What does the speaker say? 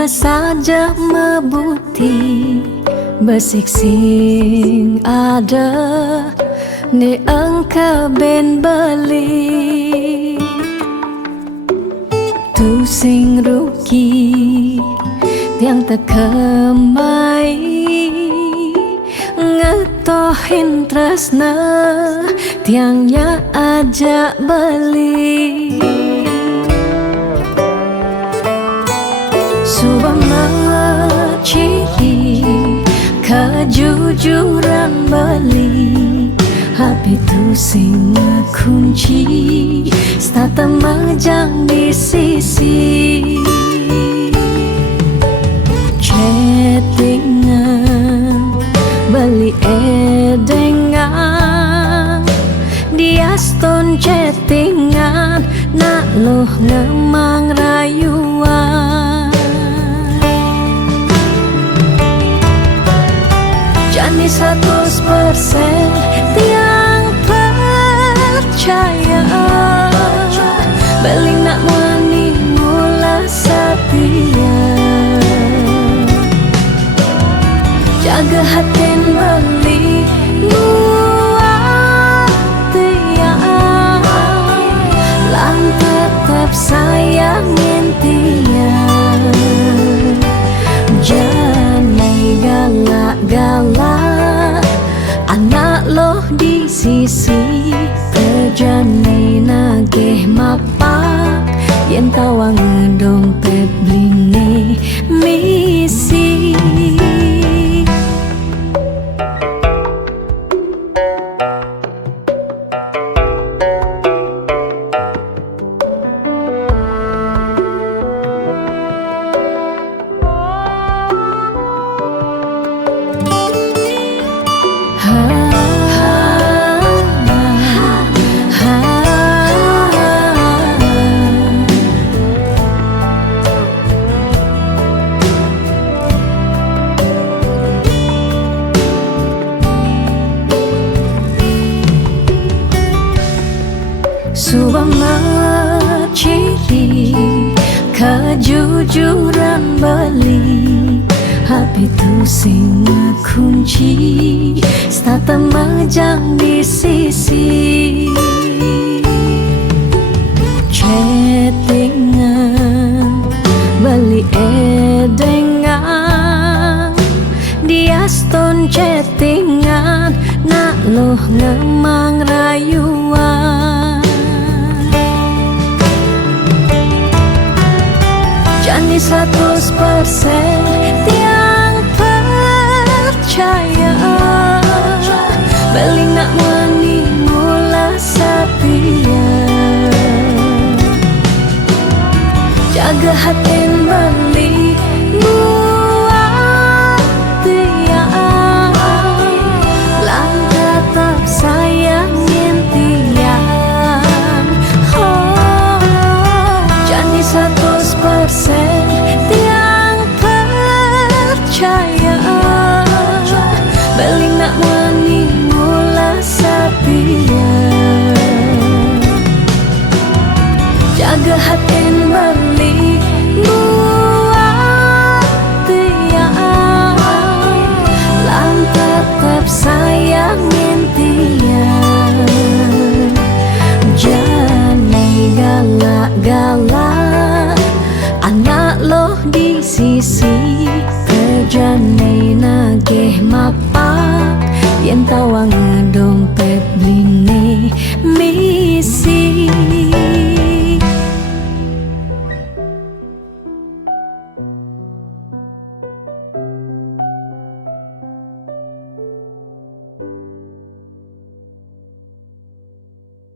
Mulas saja mebuti besik sing ada ni engkau ben beli tu sing rugi tiang tekemai ngetohin tresna tiangnya ajak beli subama ciri kejujuran beli hati tu sing kunci stata majang di sisi chattingan beli edengan dia stone chattingan nak loh ngemang rayuan jani 100% tiang percaya beli nak wani mula setia jaga hati beli buat tiang lang tetap sayangin tiang jangan galak-galak anak loh di sisi terjani nageh mapak yen tawang dompet blingi misi subama ciri kejujuran beli hati tu sing kunci stata majang di sisi chattingan beli edengan dia stone chattingan nak loh ngemang rayuan jani 100% tiang percaya beli nak wani mula setia jaga hati beli buat tiang lang tetap sayangin tiang jani 100% tiang percaya beli nak wani mula setia jaga hati beli buat tiang lang tetap sayangin tiang jangan galak-galak anak loh di sisi kerjane nageh mapak yen tawang